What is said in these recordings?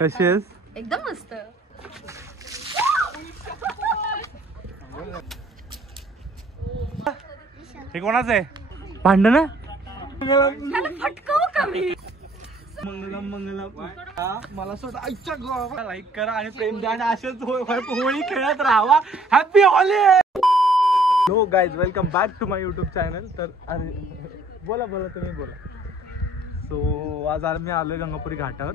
कशी आहेस? एकदम मस्त. हे कोणाचं आहे? भांडण फटकावू कमी. मंगलम मंगलम. मला सोडा आईच्या गावाला लाईक करा आणि प्रेम द्या आणि असेच होळी खेळत राहावा. Happy Holi. No guys, welcome back to my YouTube channel. तर अरे बोला बोला, तुम्ही बोला. सो आज आम्ही आलोय गंगापुरी घाटावर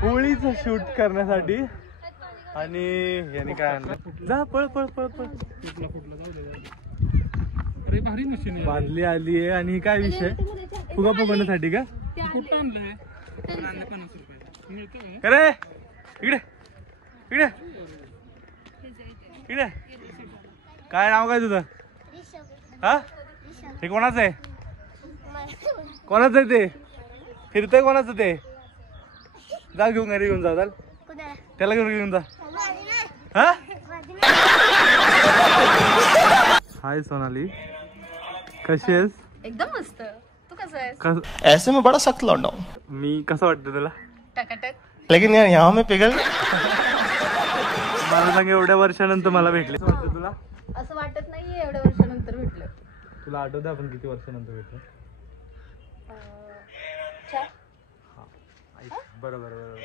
होळीचं शूट करण्यासाठी. आणि याने काय आणलं, जा पळ पळ पळ पळ. बादली आली आहे आणि काय विषय, फुगा फुगवण्यासाठी का? अरे इकडे इकडे इकडे. काय नाव काय तुझं? हा, हे कोणाचं आहे? कोणाचं आहे ते? फिरतंय कोणाचं ते? जा घेऊन घरी घेऊन जा. त्याला घेऊन जा. हा, हाय सोनाली, कशी आहेस? एकदम मस्त. तू कसं आहेस? ऐसे में बड़ा सख्त लौंडा हूं. मी कसं वाटतं तुला? टकाटक. लेकिन यार यहाँ में पिघल. मला सांग, एवढ्या वर्षानंतर मला भेटले. कसं वाटतं तुला? असं वाटत नाहीये एवढ्या वर्षानंतर भेटलं. तुला आठवतं आपण किती वर्षानंतर भेटलो? बरोबर बरोबर,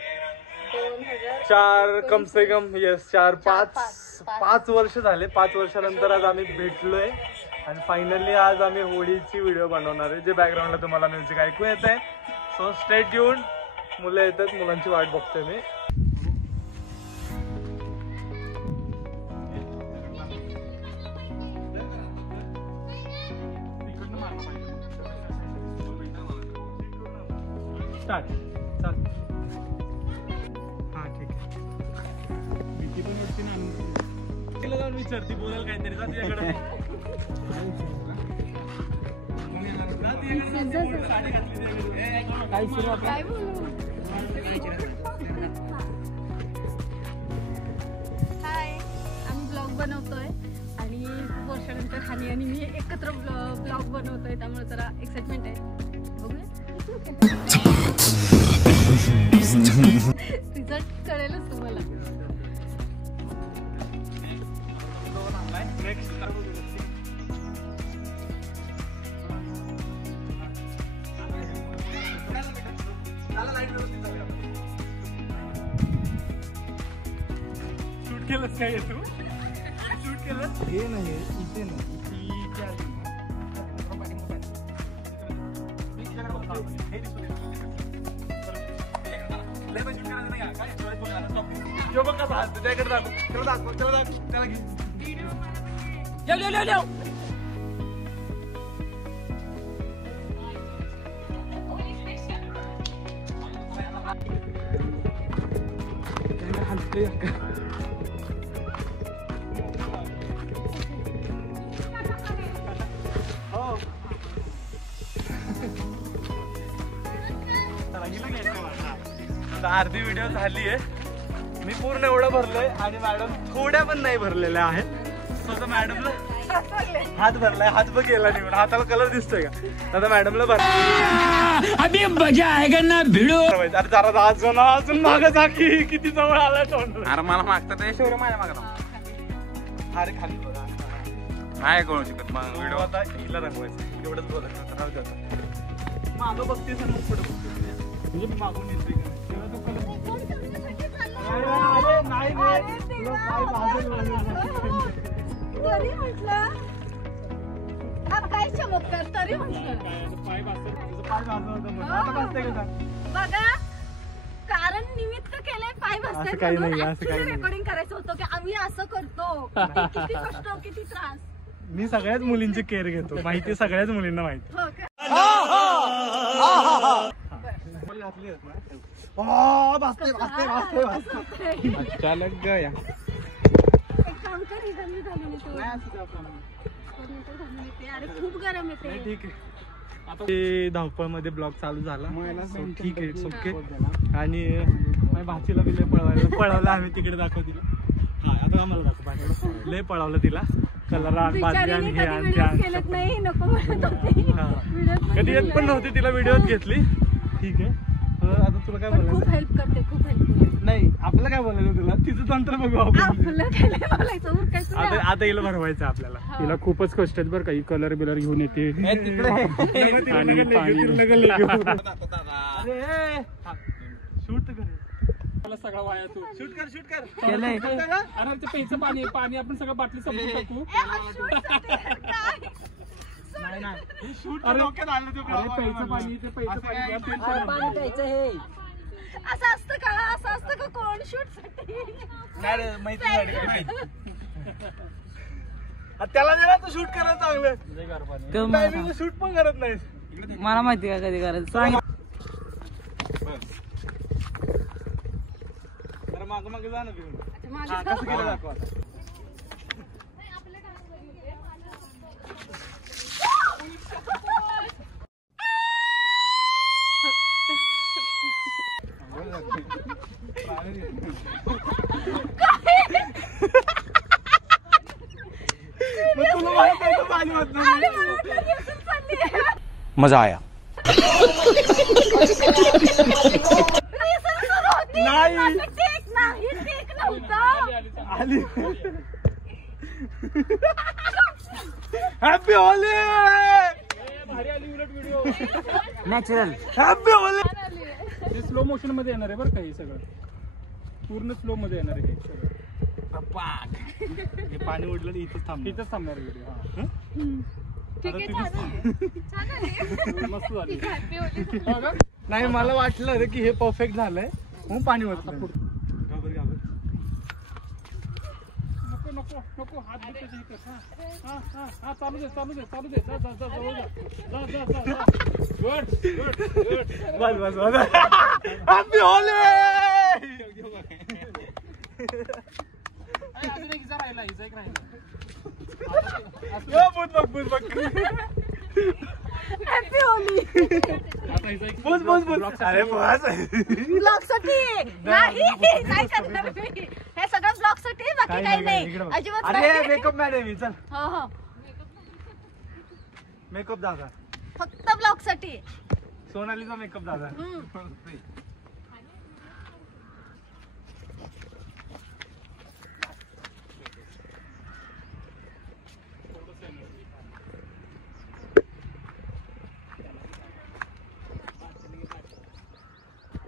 4 कम से कम. यस, 4-5 वर्ष झाले. 5 वर्षानंतर आज आम्ही भेटलोय आणि फायनली आज आम्ही होळीची व्हिडिओ बनवणार आहे. जे बॅकग्राऊंडला तुम्हाला म्युझिक ऐकू येत आहे. So stay tune. मुलं येतात, मुलांची वाट बघतोय मी. स्टार्ट. हा ठीक आहे. भीती पण वाटते ना. तिला जाऊन विचारती, बोलायला काहीतरी. जा तिच्याकडे. काय सुरू काय बोलू? हाय, आम्ही ब्लॉग बनवतोय आणि खूप वर्षानंतर हानी आणि मी एकत्र ब्लॉग बनवतोय, त्यामुळे जरा एक्साइटमेंट आहे. रिझल्ट कळेलच तुम्हाला. शूट केलंस काय तू? शूट केलं? हे नाही, इथे नाही. अर्धी व्हिडिओ झाली आहे. मी पूर्ण एवढं भरलोय आणि मॅडम थोड्या पण नाही भरलेल्या आहेत. सो मॅडमला हात भरलाय. हात बघ गेला निघून. हाताला कलर दिसतोय का? आता मॅडमला अभी मजा आएगा ना भिडो. अरे जरा अजून मागं जा की, किती जवळ आला तोंड. अरे मला मागतात शोर माझ्या मागं. अरे खाली बघा. नाही कळू शकत मग व्हिडिओ आता हिला रंगवायचं. एवढंच बोलायचं. राहू द्या. मागं बघतेस आणि मग पुढे बघतेस. म्हणजे मी मागून येतोय का? अरे नाही रे, तुला काय तरी म्हटलं काय चमत्कार. तरी म्हटलं पाय भाजत बघा, कारण निमित्त केलंय. पाय असं काही नाही, असं काही नाही. रेकॉर्डिंग करायचं होतं की आम्ही असं करतो. किती कष्ट, किती त्रास. मी सगळ्याच मुलींची केअर घेतो. माहिती सगळ्याच मुलींना माहिती. हो का? अचानक गया. एक काम कर, इथं मी घालून येतो. अरे खूप गरम येते. ठीक आहे. आता धावपळ मध्ये ब्लॉग चालू झाला. ठीक आहे, ओके. आणि माझ्या भाचीला बी लय पळवलं आम्ही. तिकडे दाखव तिला. हा, आता आम्हाला दाखव. लय पळवलं तिला. कलर आणि कधी येत पण नव्हती. तिला व्हिडिओत घेतली. ठीक आहे. आता तुला काय बोलायचं? खूप हेल्प करते. तंत्र बघू आपण. आपलं काय नाही बोलायचं, उरकायचं नाही. आता हिला भरवायचं आपल्याला. तिला खूपच कष्ट आहेत बरं काही कलर बिलर घेऊन येते आणि पाणी शूट कर मला सगळा वाया तू शूट कर शूट कर. केलंय अरे ते प्यायचं पाणी पाणी आपण सगळं बाटली संपवून टाकू. नाही नाही हे शूट अरे डोक्यात आलं ते अरे प्यायचं पाणी ते प्यायचं पाणी घ्या, प्यायचं पाणी. असं असतं का? असं असतं का कोण शूट साठी? नाही रे माहिती त्याला जरा तू शूट करायला चांगलं टायमिंग शूट पण करत नाहीस. मला माहिती का कधी करायचं सांग. जरा मागं मागे जा ना घेऊन. माझं हा, कसं केलं दाखव आता. मग तुला माहित आहे का पाणी होत नाही. मजा आया. नाही टेक नाही, टेक नव्हतं. आली. Happy Holy. भारी आली उलट व्हिडिओ. नॅचरल. Happy Holy. ते स्लो मोशन मध्ये येणार आहे बरं का हे सगळं पूर्ण स्लो मध्ये येणार आहे हे सगळं. हे पाणी उडलं तर इथंच थांब. इथंच थांबणार व्हिडिओ. ठीक आहे, छान आहे. छान आहे. मस्त झाली. Happy Holy. हो का? नाही मला वाटलं रे की हे परफेक्ट झालंय म्हणून पाणी होत. नको नको नको हात दुखते इकडे. हा हा हा चालू दे चालू दे चालू दे. जा जा जा जवळ जा जा जा जा. Good good good. बस बस बस. हॅपी होली. अजून एक जरा राहिला एक राहिला. बघ Happy होली. आता हिचा एक बस बस बस. अरे बस. ब्लॉग साठी नाही नाही करणार मी. हे सगळं ब्लॉग साठी, बाकी काही नाही अजिबात अरे नाही. मेकअप मॅडम चल. हो हो, मेकअप दादा. फक्त ब्लॉग साठी. सोनालीचा मेकअप दादा.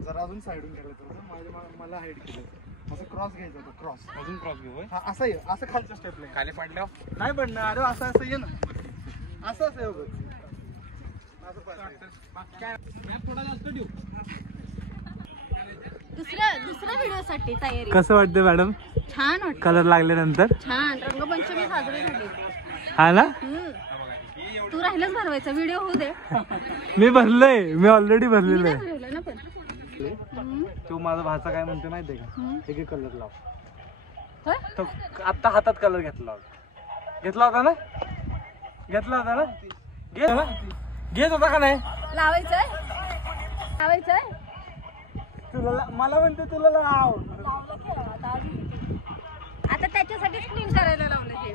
जरा अजून साईडून केलं तर मला हाईड केलं. असं क्रॉस घ्यायचं होतं. क्रॉस अजून क्रॉस घेऊ. हा असं ये, असं खालच्या स्टेपला खाली पडल्यावर नाही पडणार. अरे असं असं ये ना. असं असं आहे बघ. थोडा जास्त देऊ. दुसऱ्या व्हिडिओ साठी तयारी. कसं वाटतं मॅडम छान वाटत. कलर लागल्यानंतर? छान. रंगपंचमी साजरी झाली. हा ना. तू राहिलाच भरवायचा व्हिडिओ होऊ दे. मी भरलंय. मी ऑलरेडी मी भरलेलं नाही आहे. भरवलं ना पण. तो माझा भाचा काय म्हणतो माहितीये का? एक कलर लाव. होय? तो आता हातात कलर घेतला होता. घेतला होता ना. घेत होता का नाही? लावायचंय. तुला मला म्हणते तुला लाव. लावलं की आता अजून किती? आता त्याच्यासाठीच क्लीन करायला लावलं ते.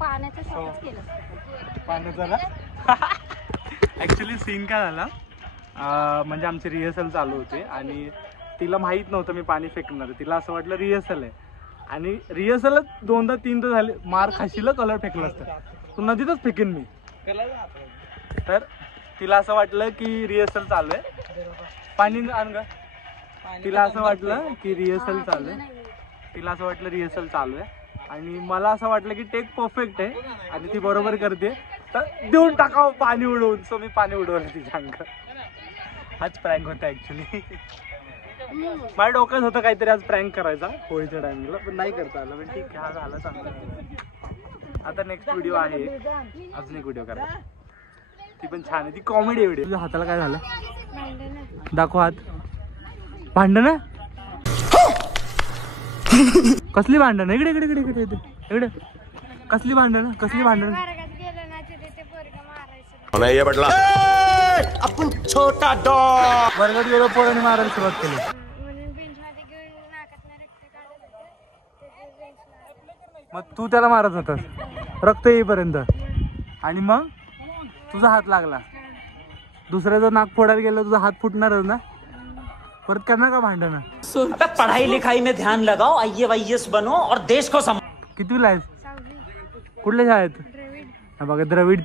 पाण्याचं शॉर्टच केलं. पाण्याचा ना. ऍक्च्युली सीन काय झाला, म्हणजे आमची रिहर्सल चालू होते आणि तिला माहित नव्हतं मी पाणी फेकणार. तिला असं वाटलं रिहर्सल आहे आणि रिहर्सलच 2दा 3दा झाले. मार खाशीला कलर फेकला असतं. तो नदीतच फेकेन मी. तर तिला असं वाटलं की रिहर्सल चालू आहे. पाणी आण ग. तिला असं वाटलं की रिहर्सल चालू आहे आणि मला असं वाटलं की टेक परफेक्ट आहे आणि ती बरोबर करते तर देऊन टाकावं पाणी उडवून. सो मी पाणी उडवलं तिच्या अंगात. हाच प्रँक होता ऍक्च्युली. माझ्या डोक्यात होतं काहीतरी आज प्रँक करायचा होळीच्या टायमिंगला, पण नाही करता आलं. पण ठीक आहे, हा झाला चांगला. आता नेक्स्ट व्हिडिओ आहे, अजून एक व्हिडिओ करायचा. ती पण छान आहे, ती कॉमेडी व्हिडिओ. तुझ्या हाताला काय झालं? दाखव हात. भांडण? कसली भांडण? इकडे इकडे इकडे इकडे इकडे. कसली भांडण? आपण छोटा डॉग. वर्गात गेलो पोरांनी मारायला सुरुवात केली. मग तू त्याला मारत होतास रक्त येईपर्यंत आणि मग तुझा हात लागला. दुसऱ्याचं नाक फोडायला गेलं तुझा हात फुटणारच ना. परत करणार का भांडण? पढ़ाई लिखाई में ध्यान लगाओ, IAS बनो और देश को कितवीला आहेस? कुठल्या शाळेत? हा बघा द्रविड.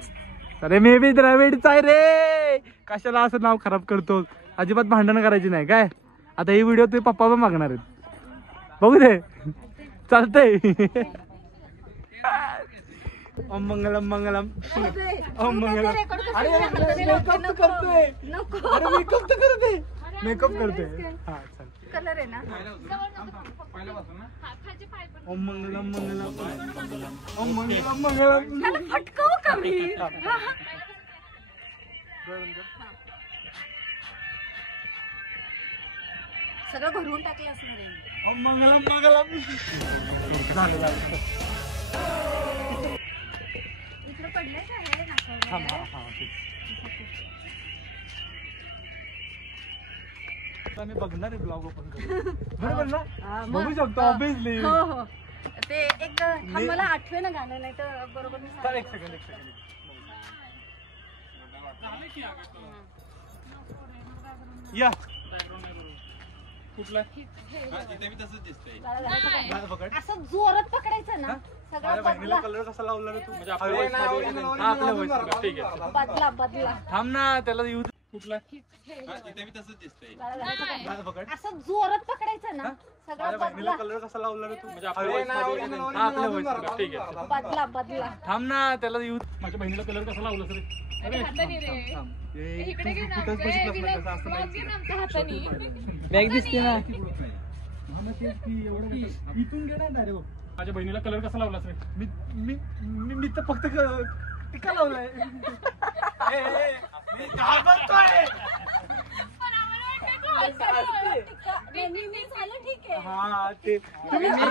अरे मे बी द्रविडचा आहे रे. कशाला असं नाव खराब करतो? अजिबात भांडण करायची नाही काय. आता ही व्हिडिओ तुझे पप्पा पण मागणार आहेत, बघू दे. चालतंय. ओम मंगलम मंगलम ओम मंगलम. अरे मेकअप तर करतोय. अरे मेकअप तर करते, मेकअप करते. हा चल. कलर आहे ना. ओम मंगलम मंगलम ओम मंगलम मंगलम. फटकावू का मी? सगळं भरवून टाकलं असणार आहे. ओम मंगलम मंगलम. झालं झालं. इकडे पडलंय का हे नाकावर? मी बघणार आहे ब्लॉग ओपन करून. बरोबर ना? बघू शकतो ऑब्विसली. हो हो. ते एक मला आठवे ना गाणं, नाही तर बरोबर मी चल एक सेकंड एक सेकंड. या कुठला असं जोरात पकडायचं ना. सगळं बहिणीला कलर कसा लावला रे तू? म्हणजे आपल्या voice मध्ये. ठीक आहे. बदला बदला. थांब ना, त्याला येऊ दे. कुठला असं जोरात पकडायचं ना. सगळं बहिणीला बदला कलर कसा लावला रे तू? म्हणजे आपल्या voice मध्ये. ठीक आहे. बदला बदला. थांब ना, त्याला येऊ दे. माझ्या बहिणीला कलर कसा लावला सर? बॅग दिसते ना. इथून घे ना रे. माझ्या बहिणीला कलर कसा लावला सर? मी मी मी मी तर फक्त टिका लावलाय. मी घाबरतोय. झालं ठीक आहे. हा ते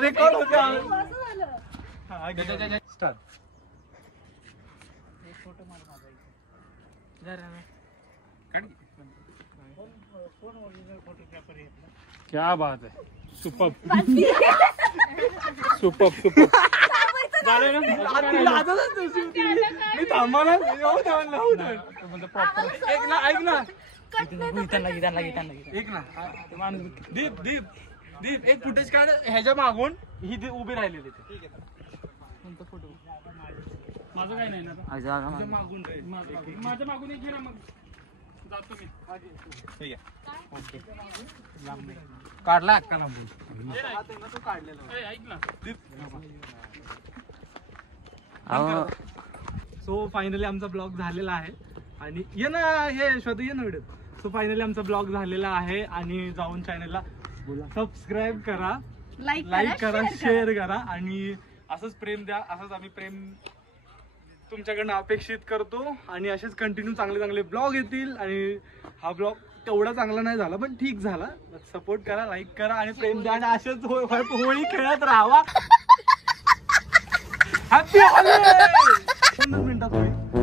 रेकॉर्ड होते. असं झालं. स्टार्ट. क्या बात है. Super super super. झालं ना? मी थांबा ना. एक ना ऐक ना. एक ना दीप दीप दीप एक फुटेज काढ ह्याच्या मागून. ही उभी राहिलेली फोटो. माझं काही नाही ना आता. मागून रे. माझ्या मागून एक घे ना मग. जातो मी. ठीक आहे. काढला अक्का लांबून. ए, ऐक ना. सो फायनली आमचा ब्लॉग झालेला आहे. आणि ये ना हे यशवंत ये ना व्हिडिओ. सो फायनली आमचा ब्लॉग झालेला आहे. आणि जाऊन चॅनलला सबस्क्राईब करा, लाईक करा, शेअर करा. आणि असंच प्रेम द्या. असंच आम्ही प्रेम तुमच्याकडनं अपेक्षित करतो. आणि असेच कंटिन्यू चांगले चांगले ब्लॉग येतील. आणि हा ब्लॉग तेवढा चांगला नाही झाला पण ठीक झाला. सपोर्ट करा, लाईक करा आणि प्रेम द्या. आणि असेच होळी खेळत राहावा. हॅपी होळी. 2 मिनिटात होळी.